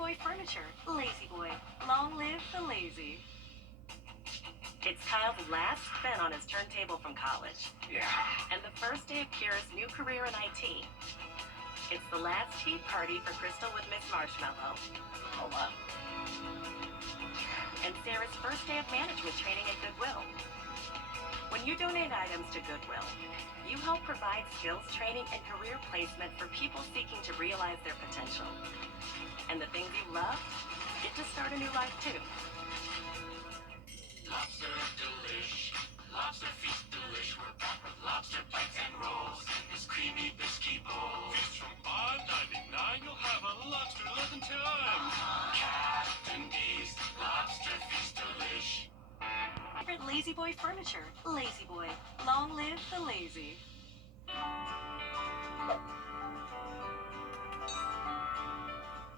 Boy Furniture. Lazy Boy. Long live the lazy. It's Kyle's last spin on his turntable from college. Yeah. And the first day of Kira's new career in IT. It's the last tea party for Crystal with Miss Marshmallow. Hold up. And Sarah's first day of management training at Goodwill. When you donate items to Goodwill, you help provide skills training and career placement for people seeking to realize their potential. And the things you love get to start a new life too. Lobster delish, lobster feast delish. We're back with lobster bites and rolls in this creamy biscuit bowl. Feast from $5.99, you'll have a lobster 11 times. Captain D's lobster feast delish. Favorite Lazy Boy Furniture. Lazy Boy. Long live the lazy.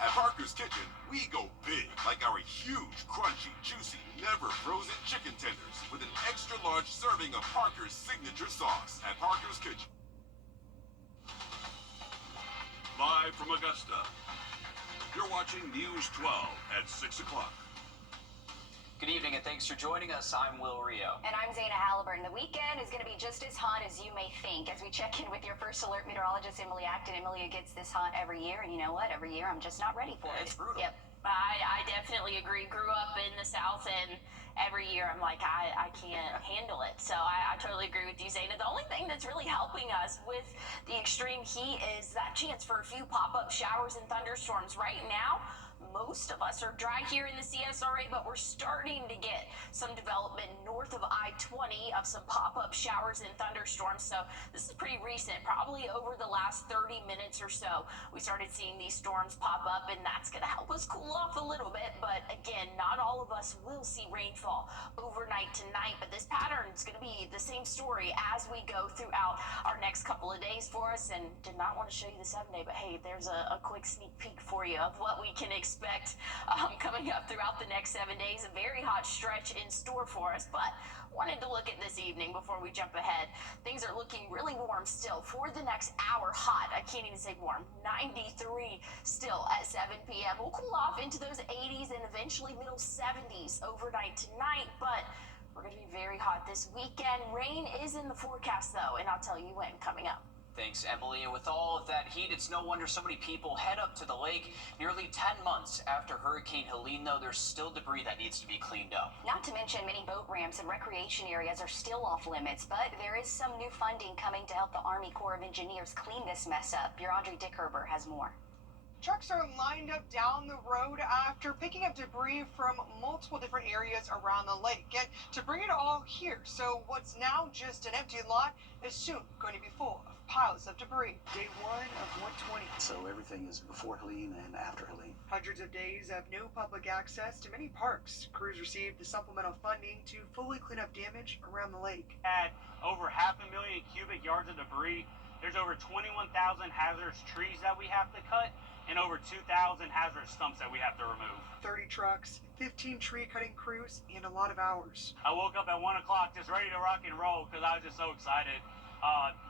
At Parker's Kitchen, we go big, like our huge, crunchy, juicy, never frozen chicken tenders with an extra large serving of Parker's signature sauce at Parker's Kitchen. Live from Augusta, you're watching News 12 at 6 o'clock. Good evening and thanks for joining us. I'm Will Rio. And I'm Zaina Halliburton. The weekend is going to be just as hot as you may think. As we check in with your first alert meteorologist, Emily Acton. Emily, it gets this hot every year, and you know what? Every year I'm just not ready for it. It's brutal. Yep. I definitely agree. Grew up in the South, and every year I'm like, I can't handle it. So I totally agree with you, Zaina. The only thing that's really helping us with the extreme heat is that chance for a few pop-up showers and thunderstorms. Right now, most of us are dry here in the CSRA, but we're starting to get some development north of I-20 of some pop-up showers and thunderstorms. So this is pretty recent, probably over the last 30 minutes or so. We started seeing these storms pop up, and that's going to help us cool off a little bit. But again, not all of us will see rainfall overnight tonight, but this pattern is going to be the same story as we go throughout our next couple of days for us. And did not want to show you the 7-day, but hey, there's a quick sneak peek for you of what we can expect coming up throughout the next 7 days. A very hot stretch in store for us, but wanted to look at this evening before we jump ahead. Things are looking really warm still for the next hour. Hot, I can't even say warm. 93 still at 7 p.m. We'll cool off into those 80s and eventually middle 70s overnight tonight, but we're going to be very hot this weekend. Rain is in the forecast though, and I'll tell you when coming up. Thanks, Emily. And with all of that heat, it's no wonder so many people head up to the lake. Nearly 10 months after Hurricane Helene, though, there's still debris that needs to be cleaned up. Not to mention many boat ramps and recreation areas are still off limits, but there is some new funding coming to help the Army Corps of Engineers clean this mess up. Your Audrey Dickherber has more. Trucks are lined up down the road after picking up debris from multiple different areas around the lake. And to bring it all here, so what's now just an empty lot is soon going to be full of piles of debris. Day 1 of 120. So everything is before Helene and after Helene. Hundreds of days of no public access to many parks. Crews received the supplemental funding to fully clean up damage around the lake. Had over 500,000 cubic yards of debris. There's over 21,000 hazardous trees that we have to cut, and over 2,000 hazardous stumps that we have to remove. 30 trucks, 15 tree cutting crews, and a lot of hours. I woke up at 1 o'clock just ready to rock and roll because I was just so excited.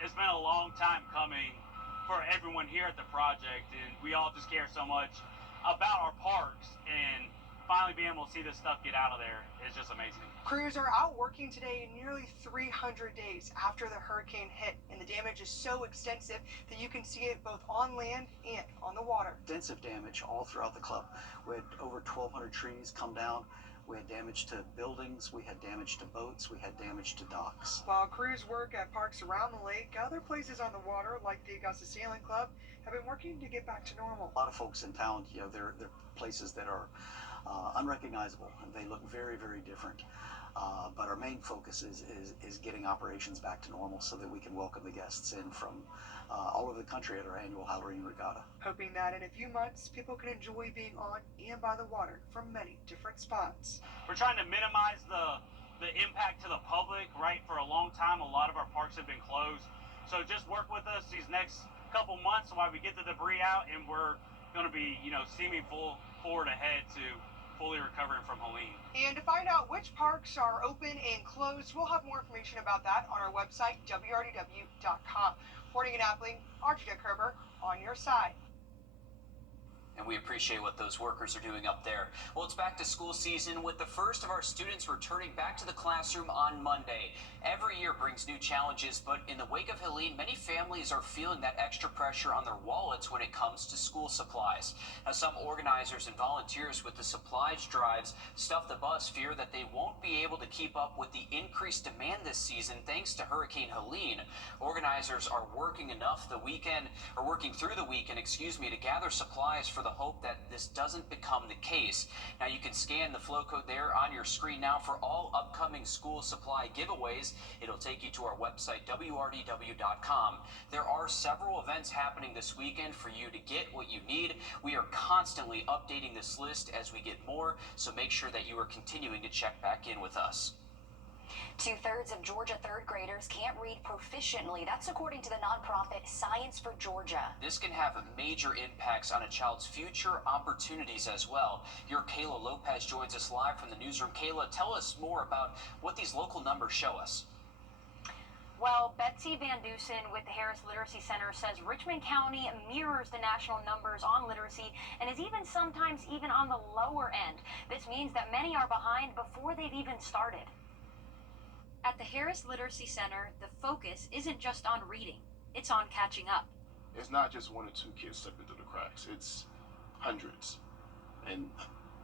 It's been a long time coming for everyone here at the project, and we all just care so much about our parks, and finally being able to see this stuff get out of there is just amazing. Crews are out working today nearly 300 days after the hurricane hit, and the damage is so extensive that you can see it both on land and on the water. Extensive damage all throughout the club. We had over 1,200 trees come down. We had damage to buildings, we had damage to boats, we had damage to docks. While crews work at parks around the lake, other places on the water, like the Augusta Sailing Club, have been working to get back to normal. A lot of folks in town, they're places that are unrecognizable, and they look very, very different. But our main focus is getting operations back to normal so that we can welcome the guests in from all over the country at our annual Halloween Regatta. Hoping that in a few months, people can enjoy being on and by the water from many different spots. We're trying to minimize the impact to the public, right? For a long time, a lot of our parks have been closed. So just work with us these next couple months while we get the debris out, and we're going to be, steaming forward ahead to fully recovering from Helene. And to find out which parks are open and closed, we'll have more information about that on our website, wrdw.com. Reporting in Appling, Audrey Dickherber, on your side. And we appreciate what those workers are doing up there. Well, it's back to school season with the first of our students returning back to the classroom on Monday. Every year brings new challenges, but in the wake of Helene, many families are feeling that extra pressure on their wallets when it comes to school supplies. Now, some organizers and volunteers with the supplies drives Stuff the Bus fear that they won't be able to keep up with the increased demand this season thanks to Hurricane Helene. Organizers are working through the weekend, to gather supplies for the hope that this doesn't become the case. Now you can scan the flow code there on your screen now for all upcoming school supply giveaways. It'll take you to our website, wrdw.com. There are several events happening this weekend for you to get what you need. We are constantly updating this list as we get more, so make sure that you are continuing to check back in with us. 2/3 of Georgia third graders can't read proficiently. That's according to the nonprofit Science for Georgia. This can have major impacts on a child's future opportunities as well. Your Kayla Lopez joins us live from the newsroom. Kayla, tell us more about what these local numbers show us. Well, Betsy Van Dusen with the Harris Literacy Center says Richmond County mirrors the national numbers on literacy and is sometimes even on the lower end. This means that many are behind before they've even started. At the Harris Literacy Center, the focus isn't just on reading, it's on catching up. It's not just 1 or 2 kids slipping through the cracks, it's hundreds. And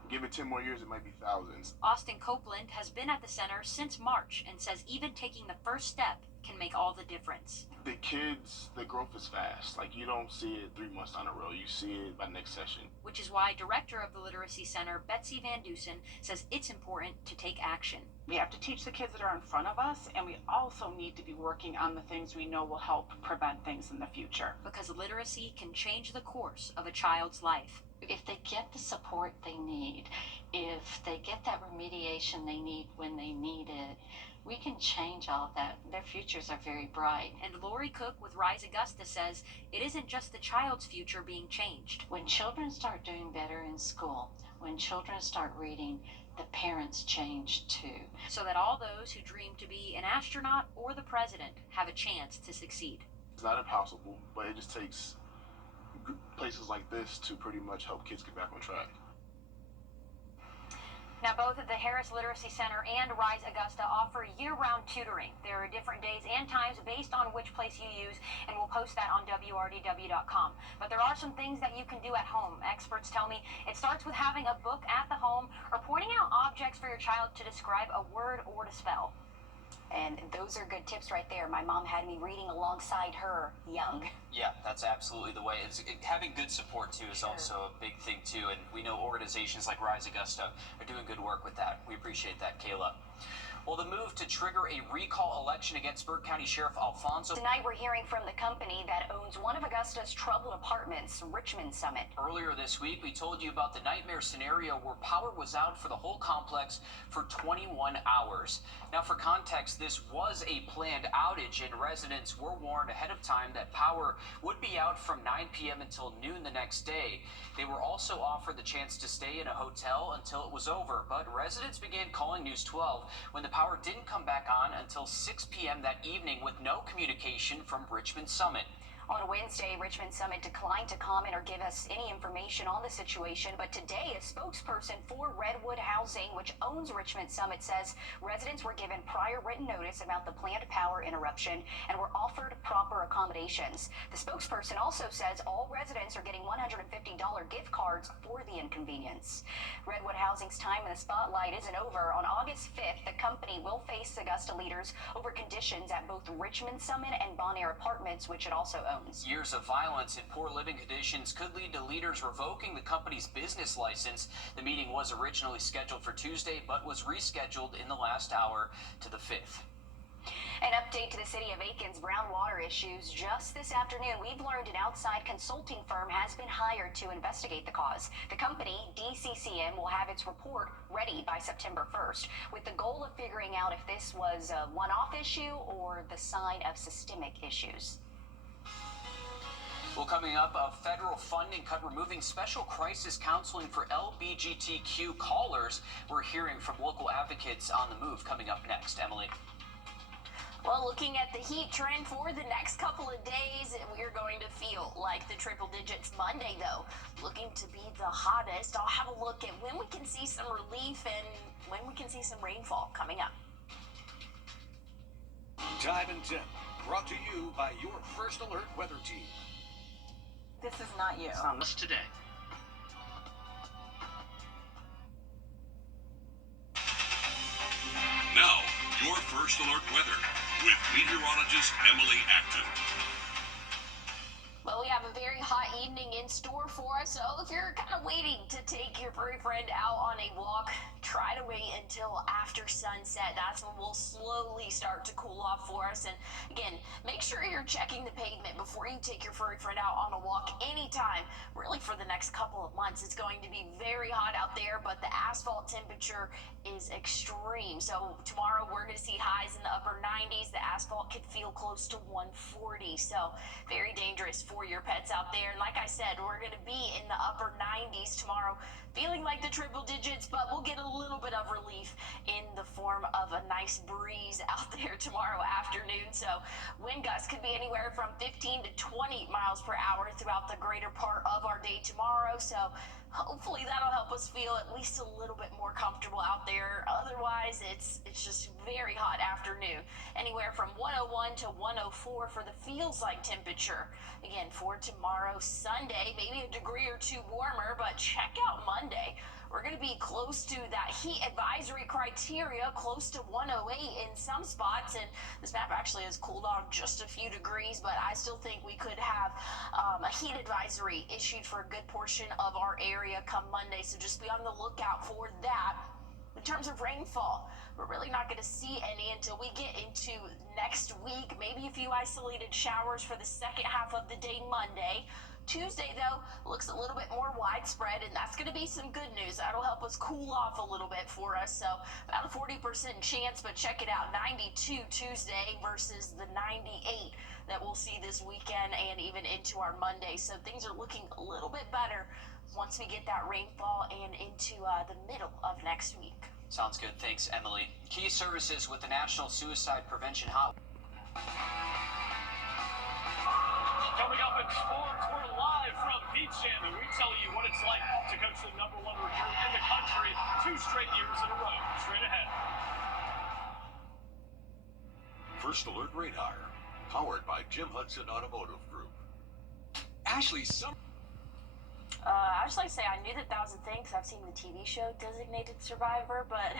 give it 10 more years, it might be thousands. Austin Copeland has been at the center since March and says even taking the first step can make all the difference. The kids, the growth is fast. Like, you don't see it 3 months down the road. You see it by next session. Which is why Director of the Literacy Center, Betsy Van Dusen, says it's important to take action. We have to teach the kids that are in front of us, and we also need to be working on the things we know will help prevent things in the future. Because literacy can change the course of a child's life. If they get the support they need, if they get that remediation they need when they need it, we can change all that. Their futures are very bright. And Lori Cook with Rise Augusta says it isn't just the child's future being changed. When children start doing better in school, when children start reading, the parents change too. So that all those who dream to be an astronaut or the president have a chance to succeed. It's not impossible, but it just takes places like this to pretty much help kids get back on track. Now, both the Harris Literacy Center and Rise Augusta offer year-round tutoring. There are different days and times based on which place you use, and we'll post that on WRDW.com. But there are some things that you can do at home. Experts tell me it starts with having a book at the home or pointing out objects for your child to describe a word or to spell. And those are good tips right there. My mom had me reading alongside her young. Yeah, that's absolutely the way. Having good support, too, is also a big thing, too. And we know organizations like Rise Augusta are doing good work with that. We appreciate that, Kayla. Well, the move to trigger a recall election against Burke County Sheriff Alfonso. Tonight we're hearing from the company that owns one of Augusta's troubled apartments, Richmond Summit. Earlier this week, we told you about the nightmare scenario where power was out for the whole complex for 21 hours. Now, for context, this was a planned outage, and residents were warned ahead of time that power would be out from 9 p.m. until noon the next day. They were also offered the chance to stay in a hotel until it was over, but residents began calling News 12 when the power didn't come back on until 6 p.m. that evening with no communication from Richmond Summit. On Wednesday, Richmond Summit declined to comment or give us any information on the situation, but today a spokesperson for Wrdw Housing, which owns Richmond Summit, says residents were given prior written notice about the planned power interruption and were offered proper accommodations. The spokesperson also says all residents are getting $150 gift cards for the inconvenience. Wrdw Housing's time in the spotlight isn't over. On August 5th, the company will face Augusta leaders over conditions at both Richmond Summit and Bon Air Apartments, which it also owns. Years of violence and poor living conditions could lead to leaders revoking the company's business license. The meeting was originally scheduled for Tuesday, but was rescheduled in the last hour to the 5th. An update to the city of Aiken's brown water issues. Just this afternoon, we've learned an outside consulting firm has been hired to investigate the cause. The company, DCCM, will have its report ready by September 1st, with the goal of figuring out if this was a one-off issue or the sign of systemic issues. Well, coming up, a federal funding cut removing special crisis counseling for LGBTQ callers. We're hearing from local advocates on the move coming up next. Emily. Well, looking at the heat trend for the next couple of days, we're going to feel like the triple digits. Monday, though, looking to be the hottest. I'll have a look at when we can see some relief and when we can see some rainfall coming up. Time and Temp, brought to you by your First Alert weather team. This is not you. It's on us today. Now, your First Alert weather with meteorologist Emily Acton. Well, we have a very hot evening in store for us, so if you're kind of waiting to take your furry friend out on a walk, try to wait until after sunset. That's when we'll slowly start to cool off for us. And again, make sure you're checking the pavement before you take your furry friend out on a walk anytime. Really, for the next couple of months, it's going to be very hot out there, but the asphalt temperature is extreme. So tomorrow we're going to see highs in the upper 90s. The asphalt could feel close to 140. So very dangerous for your pets out there. And like I said, we're going to be in the upper 90s tomorrow, feeling like the triple digits, but we'll get a little bit of relief in the form of a nice breeze out there tomorrow afternoon. So wind gusts could be anywhere from 15 to 20 miles per hour throughout the greater part of our day tomorrow. So hopefully that'll help us feel at least a little bit more comfortable out there. Otherwise, it's just very hot afternoon. Anywhere from 101 to 104 for the feels like temperature. Again, for tomorrow, Sunday, maybe a degree or two warmer, but check out Monday. We're going to be close to that heat advisory criteria, close to 108 in some spots. And this map actually has cooled off just a few degrees, but I still think we could have a heat advisory issued for a good portion of our area come Monday. So just be on the lookout for that. In terms of rainfall, we're really not going to see any until we get into next week. Maybe a few isolated showers for the second half of the day Monday. Tuesday, though, looks a little bit more widespread, and that's going to be some good news. That'll help us cool off a little bit for us. So about a 40% chance, but check it out, 92 Tuesday versus the 98 that we'll see this weekend and even into our Monday. So things are looking a little bit better once we get that rainfall and into the middle of next week. Sounds good. Thanks, Emily. Key services with the National Suicide Prevention Hotline. Coming up in sports, we're live from Beach Jam, and we tell you what it's like to coach the #1 recruit in the country 2 straight years in a row. Straight ahead. First Alert Radar, powered by Jim Hudson Automotive Group. Ashley, I just like to say I knew that was a thing because I've seen the TV show Designated Survivor, but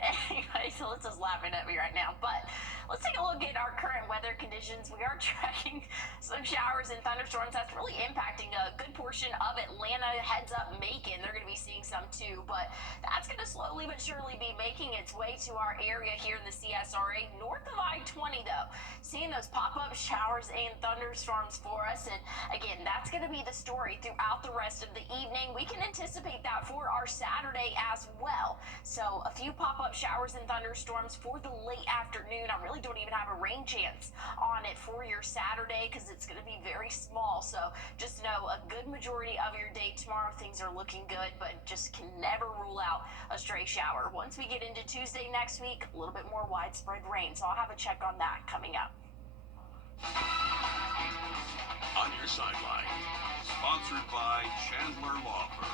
anyway, so let's just laughing at me right now. But let's take a look at our current weather conditions. We are tracking some showers and thunderstorms. That's really impacting a good portion of Atlanta. Heads up, Macon. They're going to be seeing some too, but that's going to slowly but surely be making its way to our area here in the CSRA. North of I-20, though, seeing those pop-up showers and thunderstorms for us. And again, that's going to be the story throughout the rest of the evening. We can anticipate that for our Saturday as well. So a few pop-up showers and thunderstorms for the late afternoon. I really don't even have a rain chance on it for your Saturday because it's going to be very small. So just know a good majority of your day tomorrow, things are looking good, but just can never rule out a stray shower. Once we get into Tuesday next week, a little bit more widespread rain. So I'll have a check on that coming up. On your sideline. Sponsored by Chandler Law Firm.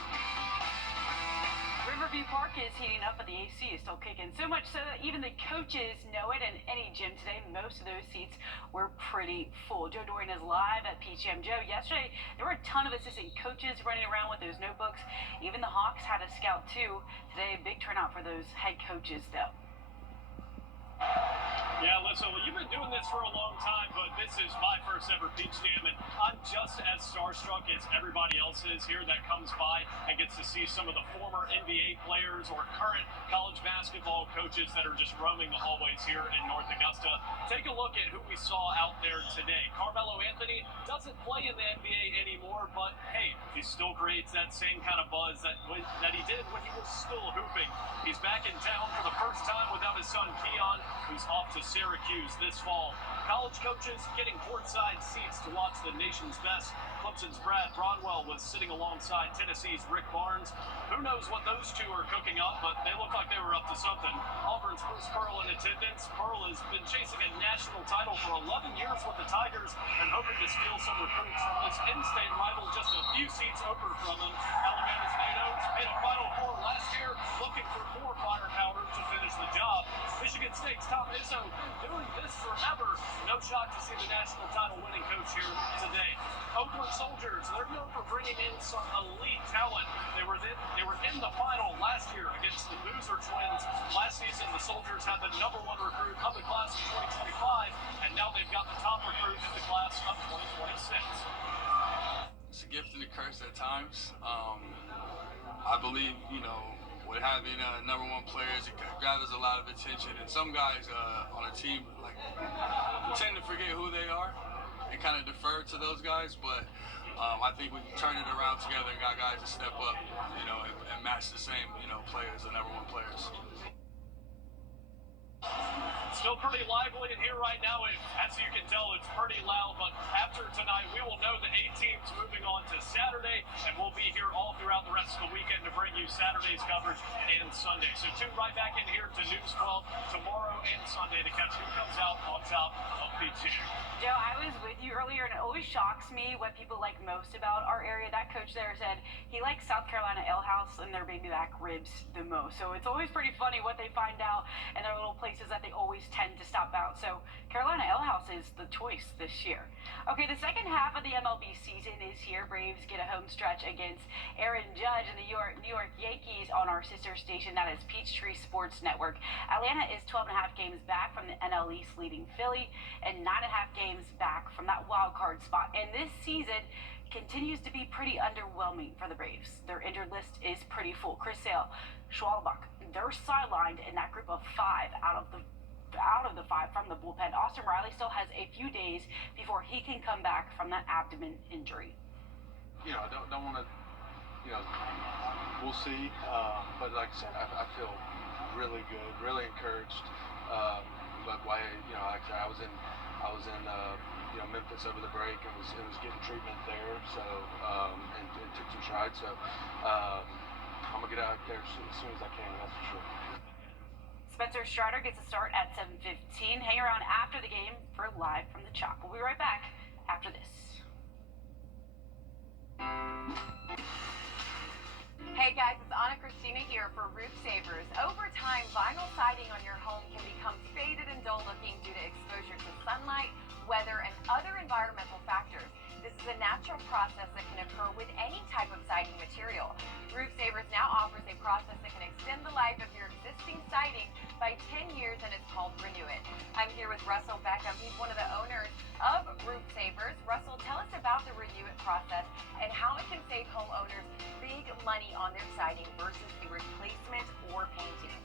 Riverview Park is heating up, but the AC is still kicking. So much so that even the coaches know it. And any gym today, most of those seats were pretty full. Joe Dorian is live at PGM. Joe, yesterday there were a ton of assistant coaches running around with those notebooks. Even the Hawks had a scout too. Today, a big turnout for those head coaches, though. Yeah, listen, well, you've been doing this for a long time, but this is my first ever Beach Jam, and I'm just as starstruck as everybody else is here that comes by and gets to see some of the former NBA players or current college basketball coaches that are just roaming the hallways here in North Augusta. Take a look at who we saw out there today. Carmelo Anthony doesn't play in the NBA anymore, but hey, he still creates that same kind of buzz that he did when he was still hooping. He's back in town for the first time without his son Keon, who's off to Syracuse this fall. College coaches getting courtside seats to watch the nation's best. Clemson's Brad Broadwell was sitting alongside Tennessee's Rick Barnes. Barnes. Who knows what those two are cooking up, but they look like they were up to something. Auburn's Bruce Pearl in attendance. Pearl has been chasing a national title for 11 years with the Tigers and hoping to steal some recruits from this in-state rival just a few seats over from them. Alabama's Nate Oates made a Final Four last year, looking for more firepower to finish the job. Michigan State's Tom Izzo been doing this forever. No shock to see the national title winning coach here today. Oakland Soldiers, they're known for bringing in some elite talent. They were in the final last year against the Boozer Twins. Last season, the Soldiers had the #1 recruit of the class of 2025, and now they've got the top recruit in the class of 2026. It's a gift and a curse at times. I believe, with having #1 players, it gathers a lot of attention, and some guys on a team tend to forget who they are and kind of defer to those guys, but I think we turned it around together and got guys to step up, and match the same, players, the #1 players. Still pretty lively in here right now. As you can tell, it's pretty loud, but after tonight, we will know the 8 teams moving on to Saturday, and we'll be here all throughout the rest of the weekend to bring you Saturday's coverage and Sunday. So tune right back in here to News 12 tomorrow and Sunday to catch who comes out on top of PG. Joe, I was with you earlier, and it always shocks me what people like most about our area. That coach there said he likes South Carolina Ale House and their baby back ribs the most. So it's always pretty funny what they find out in their little places that they always tend to stop out. So Carolina Ale House is the choice this year. Okay, the second half of the MLB season is here. Braves get a home stretch against Aaron Judge and the New York Yankees on our sister station, that is Peachtree Sports Network. Atlanta is 12.5 games back from the NL East leading Philly and 9.5 games back from that wild card spot. And this season continues to be pretty underwhelming for the Braves. Their injured list is pretty full. Chris Sale, Schwalbach, they're sidelined in that group of 5 out of the 5 from the bullpen. Austin Riley still has a few days before he can come back from that abdomen injury. I don't want to, we'll see. But like I said, I feel really good, really encouraged. But why, I was in Memphis over the break and was getting treatment there. So and took some strides. So I'm gonna get out there as soon as I can. That's for sure. Spencer Strider gets a start at 7:15. Hang around after the game for Live from the Chalk. We'll be right back after this. Hey guys, it's Anna Christina here for Roof Savers. Over time, vinyl siding on your home can become faded and dull looking due to exposure to sunlight, weather, and other environmental factors. This is a natural process that can occur with any type of siding material. Roof Savers now offers a process that can extend the life of your existing siding by 10 years, and it's called Renew It. I'm here with Russell Beckham. He's one of the owners of Roof Savers. Russell, tell us about the Renew It process and how it can save homeowners big money on their siding versus the replacement or painting.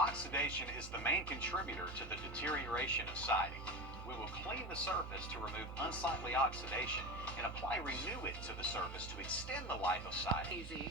Oxidation is the main contributor to the deterioration of siding. We will clean the surface to remove unsightly oxidation and apply Renew It to the surface to extend the life of siding. Easy.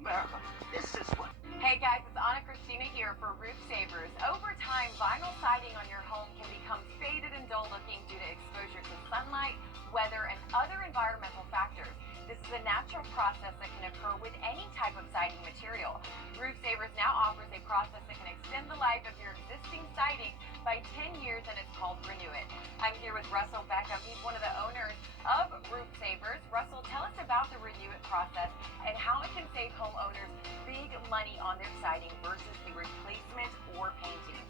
America, this is what... Hey guys, it's Anna Christina here for Roof Savers. Over time, vinyl siding on your home can become faded and dull looking due to exposure to sunlight, weather, and other environmental factors. This is a natural process that can occur with any type of siding material. Roof Savers now offers a process that can extend the life of your existing siding by 10 years, and it's called Renew It. I'm here with Russell Beckham. He's one of the owners of Roof Savers. Russell, tell us about the Renew It process and how it can save homeowners big money on their siding versus the replacement or painting.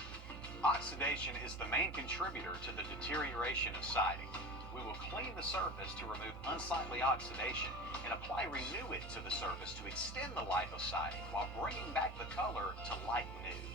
Oxidation is the main contributor to the deterioration of siding. We will clean the surface to remove unsightly oxidation and apply Renew It to the surface to extend the life of siding while bringing back the color to like new.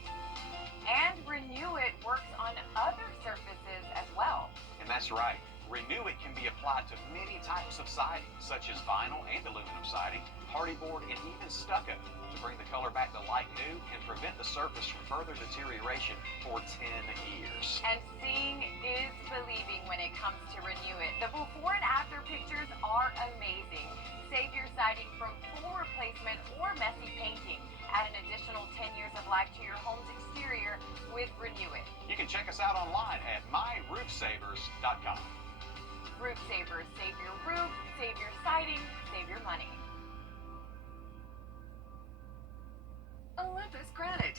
And Renew It works on other surfaces as well. And that's right. Renew It can be applied to many types of siding, such as vinyl and aluminum siding, hardy board, and even stucco to bring the color back to like new and prevent the surface from further deterioration for 10 years. And seeing is believing when it comes to Renew It. The before and after pictures are amazing. Save your siding from full replacement or messy painting. Add an additional 10 years of life to your home's exterior with Renew It. You can check us out online at myroofsavers.com. Roof Savers, save your roof, save your siding, save your money. Olympus Granite.